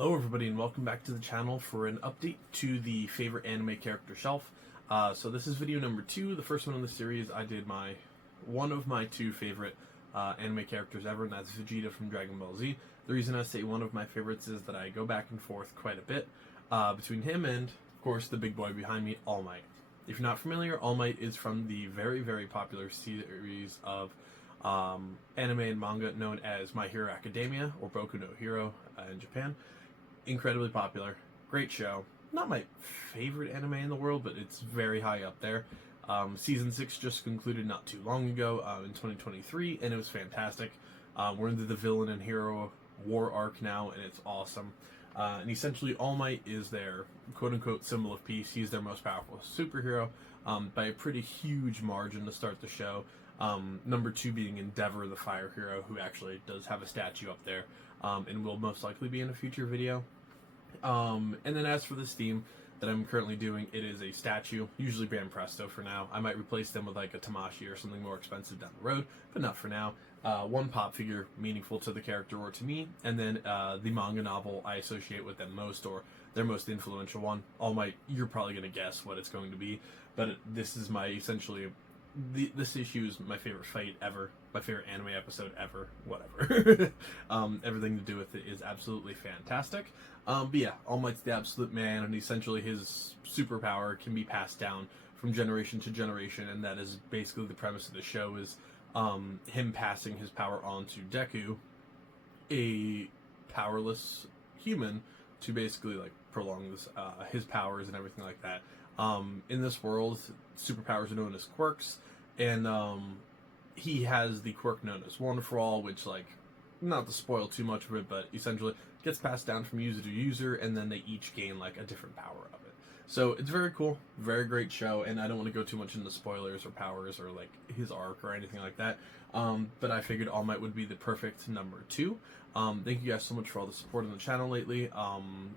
Hello everybody and welcome back to the channel for an update to the favorite anime character shelf. So this is video number 2, the first one in the series. I did one of my 2 favorite anime characters ever, and that's Vegeta from Dragon Ball Z. The reason I say one of my favorites is that I go back and forth quite a bit between him and, of course, the big boy behind me, All Might. If you're not familiar, All Might is from the very, very popular series of anime and manga known as My Hero Academia, or Boku no Hero in Japan. Incredibly popular, great show. Not my favorite anime in the world, but it's very high up there. Season 6 just concluded not too long ago in 2023, and it was fantastic. We're into the villain and hero war arc now, and it's awesome. And essentially, All Might is their quote-unquote symbol of peace. He's their most powerful superhero by a pretty huge margin to start the show. Number 2 being Endeavor, the fire hero, who actually does have a statue up there and will most likely be in a future video. And then as for this theme that I'm currently doing, it is a statue, usually Banpresto for now. I might replace them with like a Tamashii or something more expensive down the road, but not for now. One pop figure meaningful to the character or to me, and then the manga novel I associate with them most, or their most influential one. All Might, you're probably going to guess what it's going to be, but this is my essentially... this issue is my favorite fight ever, my favorite anime episode ever, whatever. Everything to do with it is absolutely fantastic. But yeah, All Might's the absolute man, and essentially his superpower can be passed down from generation to generation, and that is basically the premise of the show, is him passing his power on to Deku, a powerless human, to basically like prolong his powers and everything like that. In this world, superpowers are known as quirks, and he has the quirk known as One for All, which, like, not to spoil too much of it, but essentially gets passed down from user to user, and then they each gain, like, a different power of it. So it's very cool, very great show, and I don't want to go too much into spoilers or powers or, like, his arc or anything like that, but I figured All Might would be the perfect number 2. Thank you guys so much for all the support on the channel lately.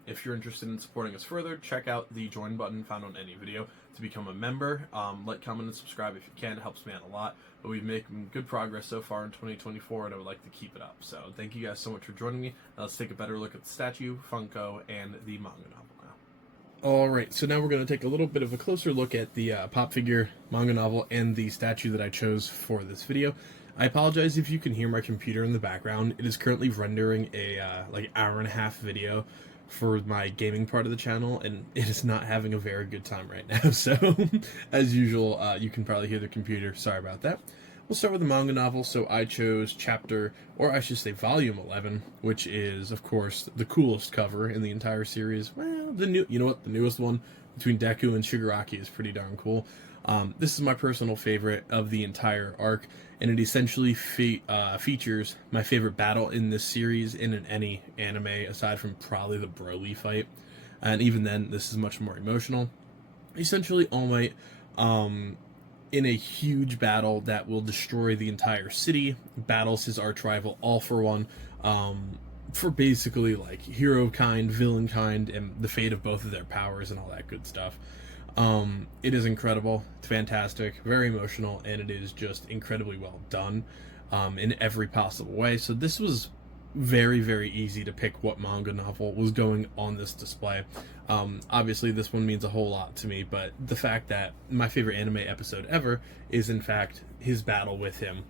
If you're interested in supporting us further, check out the join button found on any video to become a member. Like, comment, and subscribe if you can. It helps me out a lot. But we've made good progress so far in 2024, and I would like to keep it up. So thank you guys so much for joining me. Now let's take a better look at the statue, Funko, and the manga novel now. Alright, so now we're going to take a little bit of a closer look at the pop figure, manga novel, and the statue that I chose for this video. I apologize if you can hear my computer in the background. It is currently rendering a like hour-and-a-half video for my gaming part of the channel, and it is not having a very good time right now. So, as usual, you can probably hear the computer. Sorry about that. We'll start with the manga novel. So I chose chapter, or I should say volume 11, which is, of course, the coolest cover in the entire series. Well, you know what? The newest one between Deku and Shigaraki is pretty darn cool. This is my personal favorite of the entire arc, and it essentially features my favorite battle in this series in any anime, aside from probably the Broly fight. And even then, this is much more emotional. Essentially, All Might, in a huge battle that will destroy the entire city, battles his arch rival, All for One, for basically like hero kind, villain kind, and the fate of both of their powers and all that good stuff. It is incredible, it's fantastic, very emotional, and it is just incredibly well done in every possible way. So this was very, very easy to pick what manga novel was going on this display. Obviously this one means a whole lot to me, but the fact that my favorite anime episode ever is in fact his battle with him.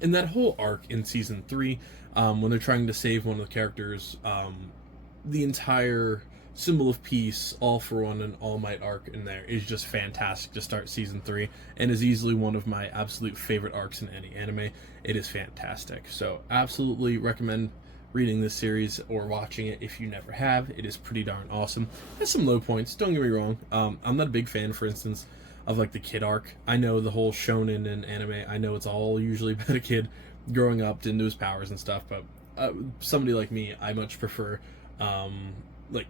And that whole arc in season 3, when they're trying to save one of the characters, the entire symbol of peace, All for One, and All Might arc in there is just fantastic to start season 3, and is easily one of my absolute favorite arcs in any anime. It is fantastic. So absolutely recommend reading this series or watching it if you never have. It is pretty darn awesome. There's some low points, don't get me wrong. I'm not a big fan, for instance, of like the kid arc. I know the whole shonen and anime, I know it's all usually about a kid growing up into his powers and stuff, but somebody like me, I much prefer like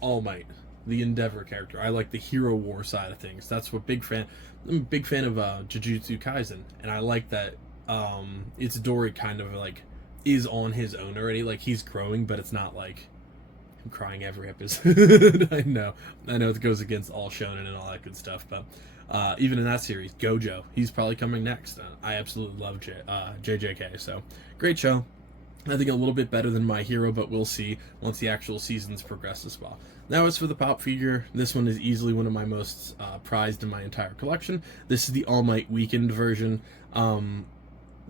All Might, the Endeavor character. I like the hero war side of things. That's what I'm a big fan of Jujutsu Kaisen, and I like that Itadori kind of like is on his own already. Like, he's growing, but it's not like I'm crying every episode. I know it goes against all shonen and all that good stuff, but even in that series, Gojo, he's probably coming next. I absolutely love JJK, so great show. I think a little bit better than My Hero, but we'll see once the actual seasons progress as well. Now, as for the pop figure, this one is easily one of my most prized in my entire collection. This is the All Might Weakened version.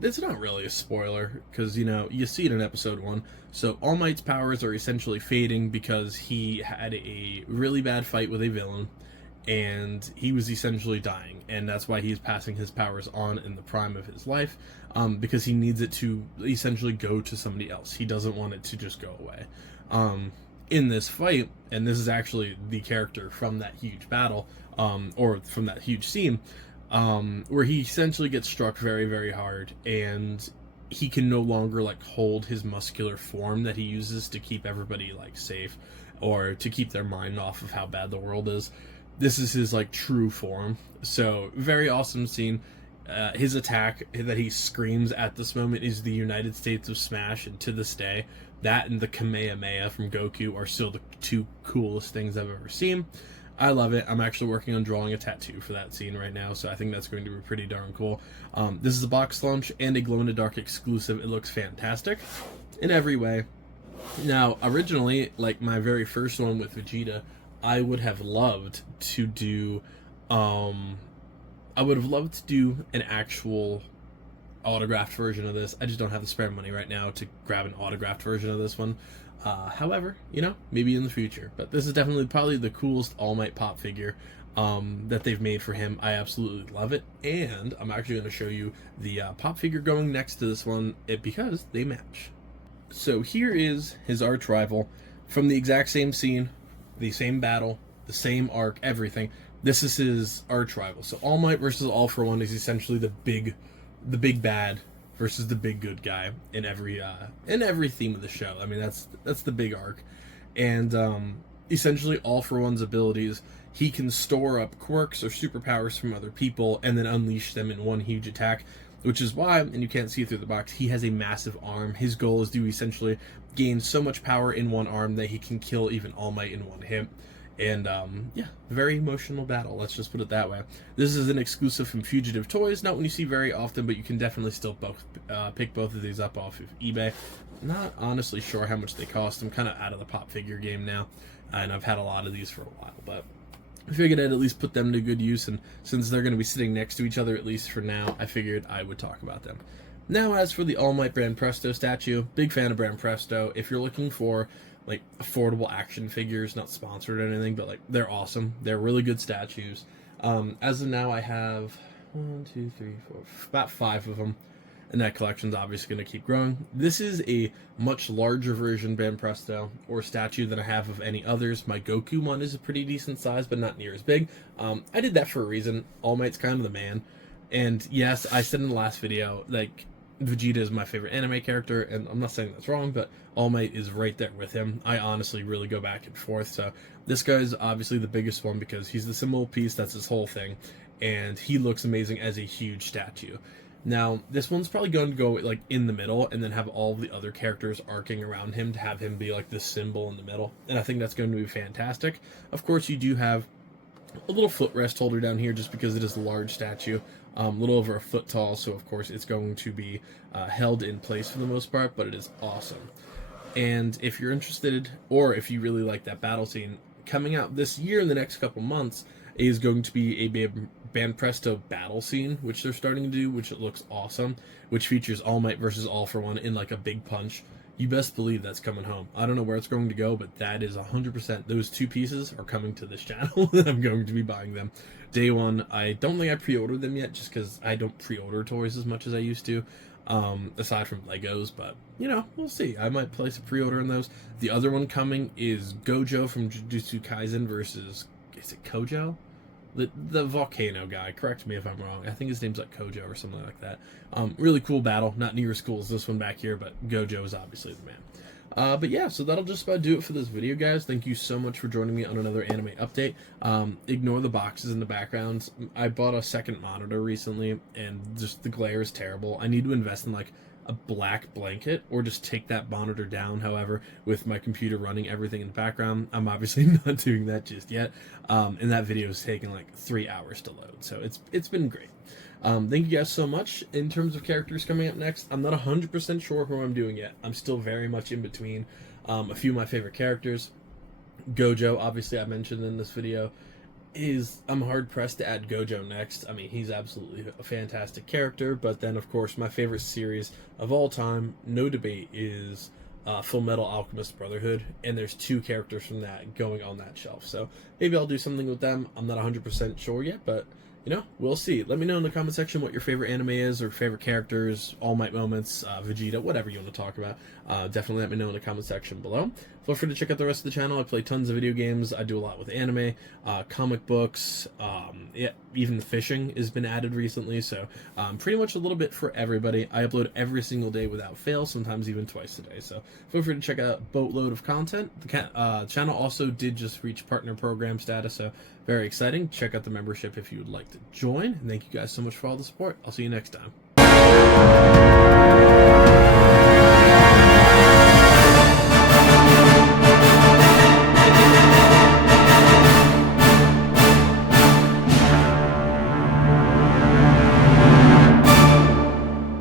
It's not really a spoiler, because, you know, you see it in episode 1. So All Might's powers are essentially fading because he had a really bad fight with a villain, and he was essentially dying, and that's why he's passing his powers on in the prime of his life, because he needs it to essentially go to somebody else. He doesn't want it to just go away. In this fight, and this is actually the character from that huge battle, or from that huge scene, where he essentially gets struck very, very hard, and he can no longer, like, hold his muscular form that he uses to keep everybody, like, safe, or to keep their mind off of how bad the world is. This is his, like, true form. So, very awesome scene. His attack that he screams at this moment is the United States of Smash, and to this day, that and the Kamehameha from Goku are still the two coolest things I've ever seen. I love it. I'm actually working on drawing a tattoo for that scene right now, so I think that's going to be pretty darn cool. This is a box launch and a glow-in-the-dark exclusive. It looks fantastic in every way. Now, originally, like my very first one with Vegeta, I would have loved to do, an actual autographed version of this. I just don't have the spare money right now to grab an autographed version of this one. However, you know, maybe in the future. But this is definitely probably the coolest All Might pop figure that they've made for him. I absolutely love it. And I'm actually going to show you the pop figure going next to this one because they match. So here is his arch rival from the exact same scene, the same battle, the same arc, everything. This is his arch rival. So All Might versus All For One is essentially the big bad versus the big good guy in every theme of the show. I mean, that's the big arc. And essentially All For One's abilities, he can store up quirks or superpowers from other people and then unleash them in one huge attack, which is why, and you can't see through the box, he has a massive arm. His goal is to essentially gain so much power in one arm that he can kill even All Might in one hit. And, yeah, very emotional battle, let's just put it that way. This is an exclusive from Fugitive Toys, not one you see very often, but you can definitely still pick both of these up off of eBay. Not honestly sure how much they cost. I'm kind of out of the pop figure game now, and I've had a lot of these for a while, but I figured I'd at least put them to good use, and since they're going to be sitting next to each other, at least for now, I figured I would talk about them. Now, as for the All Might Banpresto statue, big fan of Banpresto. If you're looking for like affordable action figures, not sponsored or anything, but like they're awesome. They're really good statues. As of now, I have 1, 2, 3, 4, about 5 of them, and that collection's obviously going to keep growing. This is a much larger version Banpresto or statue than I have of any others. My Goku one is a pretty decent size, but not near as big. I did that for a reason. All Might's kind of the man, and yes, I said in the last video, like, Vegeta is my favorite anime character, and I'm not saying that's wrong, but All Might is right there with him. I honestly really go back and forth, so this guy's obviously the biggest one because he's the symbol piece, that's his whole thing, and he looks amazing as a huge statue. Now, this one's probably going to go like in the middle and then have all the other characters arcing around him to have him be like this symbol in the middle, and I think that's going to be fantastic. Of course, you do have a little footrest holder down here just because it is a large statue, a little over a foot tall, so of course it's going to be held in place for the most part, but it is awesome. And if you're interested, or if you really like that battle scene, coming out this year in the next couple months is going to be a Banpresto battle scene, which they're starting to do, which it looks awesome, which features All Might versus All For One in like a big punch. You best believe that's coming home. I don't know where it's going to go, but that is 100%. Those two pieces are coming to this channel. I'm going to be buying them day one. I don't think I pre-ordered them yet, just because I don't pre-order toys as much as I used to, aside from Legos. But, you know, we'll see. I might place a pre-order on those. The other one coming is Gojo from Jujutsu Kaisen versus, is it Kojo? The volcano guy, correct me if I'm wrong. I think his name's like Kojo or something like that. Really cool battle, not near as cool as this one back here, but Gojo is obviously the man. But yeah, so that'll just about do it for this video, guys. Thank you so much for joining me on another anime update. Ignore the boxes in the background. I bought a second monitor recently, and just the glare is terrible. I need to invest in like a black blanket or just take that monitor down. However, with my computer running everything in the background, I'm obviously not doing that just yet. And that video is taking like 3 hours to load, so it's been great. Thank you guys so much. In terms of characters coming up next, I'm not 100% sure who I'm doing yet. I'm still very much in between a few of my favorite characters. Gojo, obviously I mentioned in this video, I'm hard pressed to add Gojo next. I mean, he's absolutely a fantastic character, but then of course my favorite series of all time, no debate, is Full Metal Alchemist Brotherhood, and there's 2 characters from that going on that shelf. So maybe I'll do something with them. I'm not 100% sure yet, but you know, we'll see. Let me know in the comment section what your favorite anime is, or favorite characters, All Might moments, Vegeta, whatever you want to talk about. Definitely let me know in the comment section below. Feel free to check out the rest of the channel. I play tons of video games. I do a lot with anime, comic books, yeah, even fishing has been added recently, so pretty much a little bit for everybody. I upload every single day without fail, sometimes even twice a day, so feel free to check out a boatload of content. The channel also did just reach partner program status, so very exciting. Check out the membership if you would like to join. And thank you guys so much for all the support. I'll see you next time.